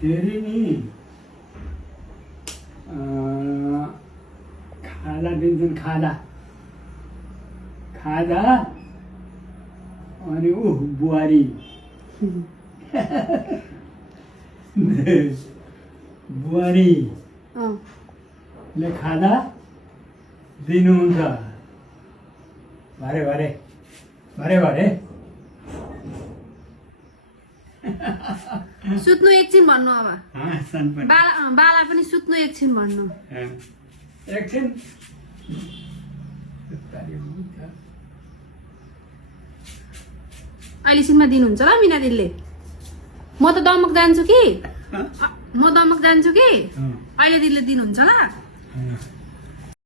फेरि नि खाजा दिन्छन् खाजा खाजा अनि बुहारी बुहारीले खाजा दिनुहुन्छ भरे भरे भरे भरे सुत्नु एकछिन भन्नु अब हाँस्छन् पनि बाला पनि सुत्नु एकछिन भन्नु एकछिन अहिले सिनमा दिनुहुन्छ ल मिना दिदीले म त दमक जान्छु कि अहिले दिदीले दिनुहुन्छ ल